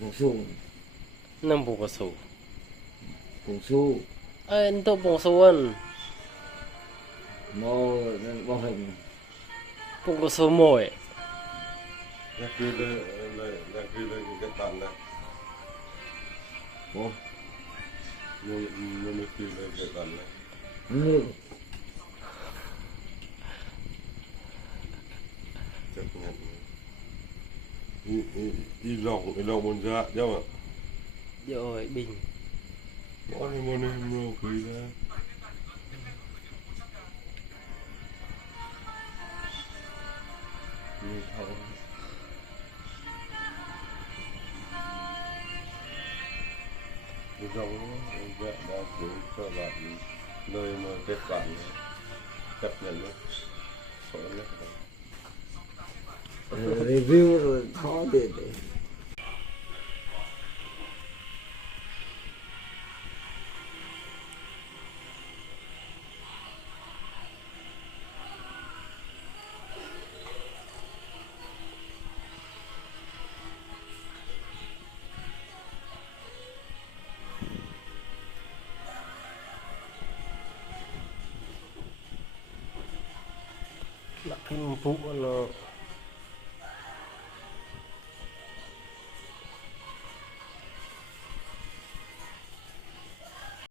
bông su nằm bụng số bông su anh tôi bụng số anh màu hình bụng số mồi là cứ lên cái tàn này bông nó cứ lên cái tàn này như chấp nhận y lòng muốn ra chứ mà rồi bình món này mua quý ra như thằng giống vợ đã gửi cho bạn nơi mà kết bạn chấp nhận nó số nhất review rồi khó để là cái phụ nó